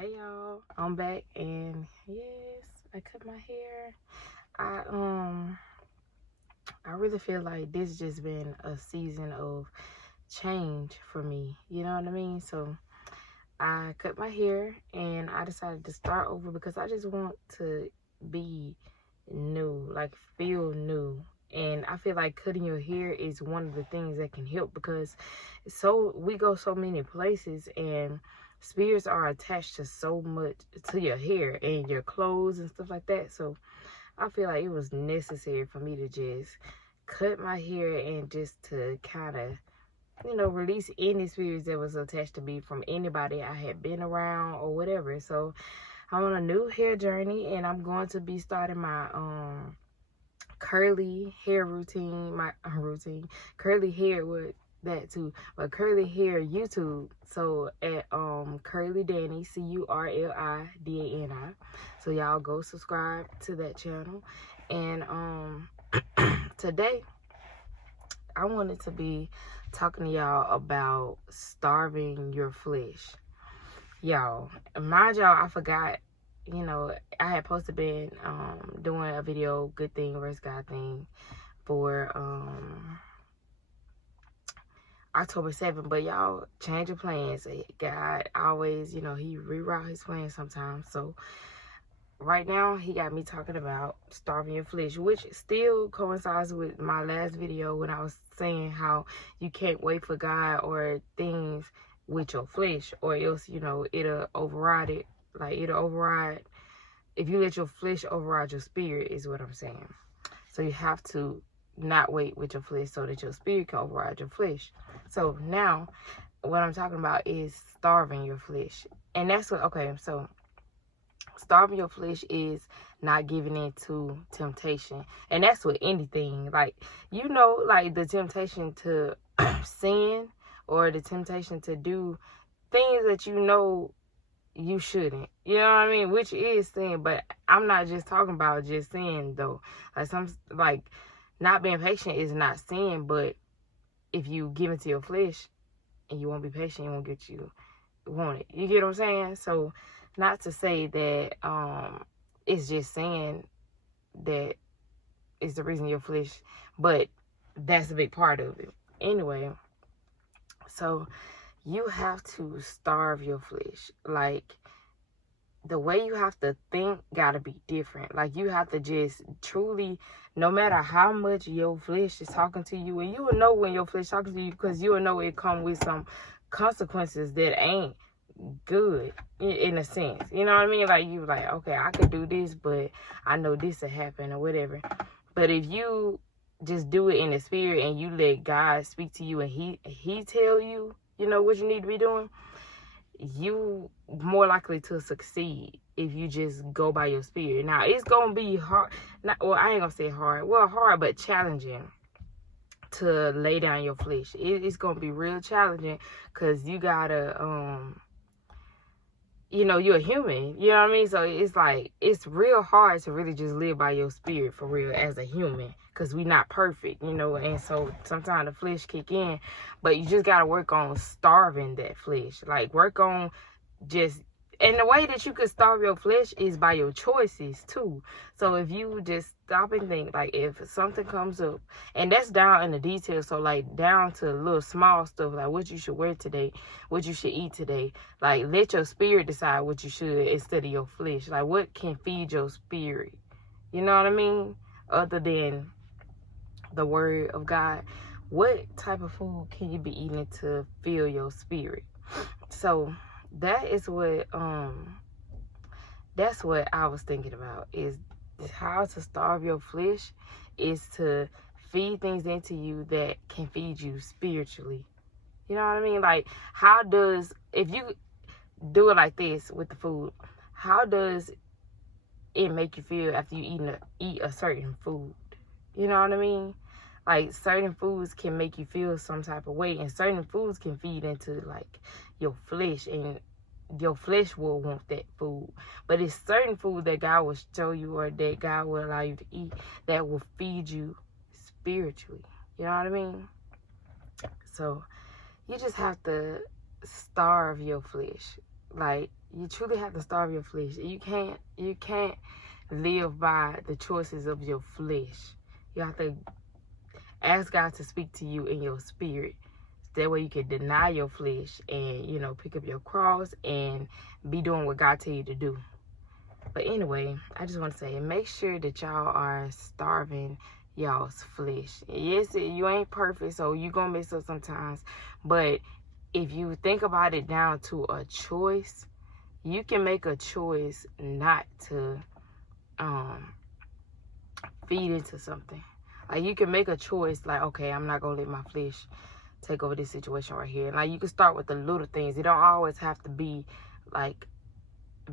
Hey y'all, I'm back, and yes, I cut my hair. I really feel like this just been a season of change for me, you know what I mean? So I cut my hair and I decided to start over because I just want to be new, like feel new. And I feel like cutting your hair is one of the things that can help, because we go so many places, and spirits are attached to so much, to your hair and your clothes and stuff like that. So I feel like it was necessary for me to just cut my hair and just to kind of, release any spirits that was attached to me from anybody I had been around or whatever. So I'm on a new hair journey, and I'm going to be starting my curly hair routine, curly hair with that too, but curly hair YouTube. So at Curly Dani, CURLIDANI. So y'all go subscribe to that channel. And today I wanted to be talking to y'all about starving your flesh. Y'all, mind y'all, I forgot, I had supposed to been doing a video, good thing versus God thing, for October 7th, but y'all change your plans. God always, he reroute his plans sometimes. So right now he got me talking about starving your flesh, which still coincides with my last video when I was saying how you can't wait for God or things with your flesh, or else it'll override it. Like, it'll override, if you let your flesh override your spirit, is what I'm saying. So you have to not wait with your flesh so that your spirit can override your flesh. So now what I'm talking about is starving your flesh. And that's what, okay, so starving your flesh is not giving in to temptation. And that's with anything. Like, like the temptation to sin, or the temptation to do things that you shouldn't. You know what I mean? Which is sin. But I'm not just talking about just sin, though. Like not being patient is not sin, but if you give into your flesh and you won't be patient, you won't get you want it. You get what I'm saying? So not to say that it's just sin that is the reason your flesh, but that's a big part of it. Anyway, so you have to starve your flesh. Like, the way you have to think gotta be different. Like, you have to just truly, no matter how much your flesh is talking to you, and you will know when your flesh talking to you, because you will know it come with some consequences that ain't good, in a sense. You know what I mean? Like, you like, okay, I could do this, but I know this will happen or whatever. But if you just do it in the spirit and you let God speak to you, and he tell you, what you need to be doing, you more likely to succeed if you just go by your spirit. Now, it's gonna be hard. I ain't gonna say hard. Well, hard, but challenging to lay down your flesh. It's gonna be real challenging, because you gotta you're a human. You know what I mean? So it's like, it's real hard to really just live by your spirit for real as a human, because we not perfect, and so sometimes the flesh kick in, but you just got to work on starving that flesh. Like, work on just, and the way that you could starve your flesh is by your choices too. So if you just stop and think, like, if something comes up, and that's down in the details, so like down to little small stuff, like what you should wear today, what you should eat today. Like, let your spirit decide what you should instead of your flesh. Like, what can feed your spirit? You know what I mean? Other than the word of God, what type of food can you be eating to fill your spirit? So that is what that's what I was thinking about, is how to starve your flesh is to feed things into you that can feed you spiritually. You know what I mean? Like, if you do it like this with the food, how does it make you feel after you eat a certain food? You know what I mean? Like, certain foods can make you feel some type of way, and certain foods can feed into, like, your flesh, and your flesh will want that food. But it's certain food that God will show you, or that God will allow you to eat, that will feed you spiritually. You know what I mean? So you just have to starve your flesh. Like, you truly have to starve your flesh. You can't live by the choices of your flesh. You have to ask God to speak to you in your spirit. That way you can deny your flesh and, you know, pick up your cross and be doing what God tell you to do. But anyway, I just want to say, make sure that y'all are starving y'all's flesh. Yes, you ain't perfect, so you gonna mess up sometimes. But if you think about it down to a choice, you can make a choice not to feed into something. Like, you can make a choice like, okay, I'm not gonna let my flesh take over this situation right here. Like, you can start with the little things. It don't always have to be like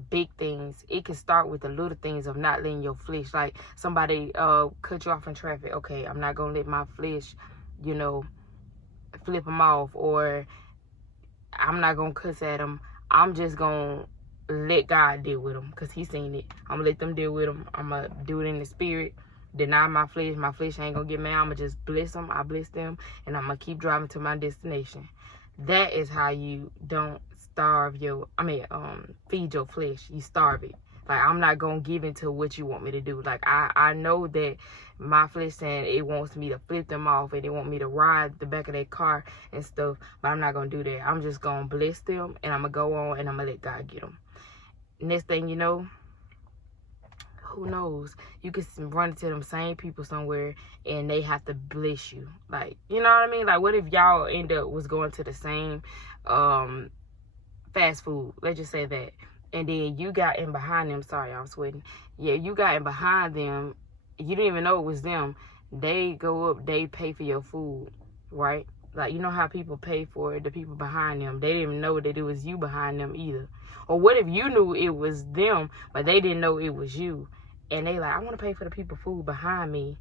big things. It can start with the little things of not letting your flesh, like somebody cut you off in traffic. Okay, I'm not gonna let my flesh, you know, flip them off, or I'm not gonna cuss at them. I'm just gonna let God deal with them, because He seen it. I'm gonna let them deal with them. I'm gonna do it in the spirit, deny my flesh. My flesh ain't gonna get mad. I'm gonna just bless them. I bless them, and I'm gonna keep driving to my destination. That is how you don't starve your, feed your flesh. You starve it. Like, I'm not gonna give into what you want me to do. Like, I know that my flesh saying it wants me to flip them off, and it want me to ride the back of their car and stuff, but I'm not gonna do that. I'm just gonna bless them, and I'm gonna go on, and I'm gonna let God get them. Next thing you know, who knows, you could run into them same people somewhere and they have to bless you. Like, you know what I mean? Like, what if y'all end up was going to the same fast food, let's just say that, and then you got in behind them. Sorry, I'm sweating. Yeah, you got in behind them. You didn't even know it was them. They go up, they pay for your food, right? Like, you know how people pay for the people behind them. They didn't even know that it was you behind them either. Or what if you knew it was them, but they didn't know it was you? And they like, I want to pay for the people food behind me,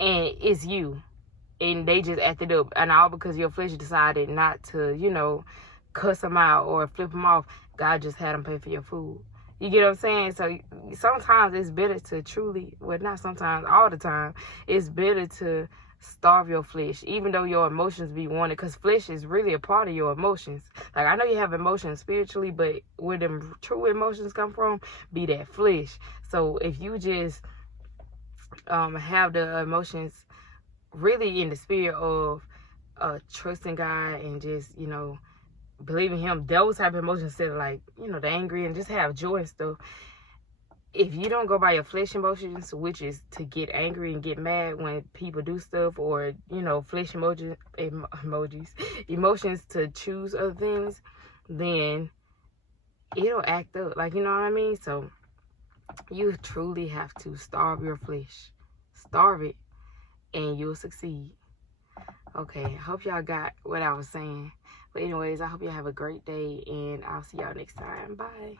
and it's you. And they just acted up, and all because your flesh decided not to, you know, cuss them out or flip them off. God just had them pay for your food. You get what I'm saying? So sometimes it's better to truly, well, not sometimes, all the time, it's better to starve your flesh, even though your emotions be wanted, because flesh is really a part of your emotions. Like, I know you have emotions spiritually, but where them true emotions come from, be that flesh. So if you just have the emotions really in the spirit of trusting God and just, you know, believing Him, those type of emotions, instead of like, you know, the angry and just have joy and stuff. If you don't go by your flesh emotions, which is to get angry and get mad when people do stuff, or, you know, flesh emotions to choose other things, then it'll act up. Like, you know what I mean? So you truly have to starve your flesh. Starve it, and you'll succeed. Okay, I hope y'all got what I was saying. But anyways, I hope y'all have a great day, and I'll see y'all next time. Bye.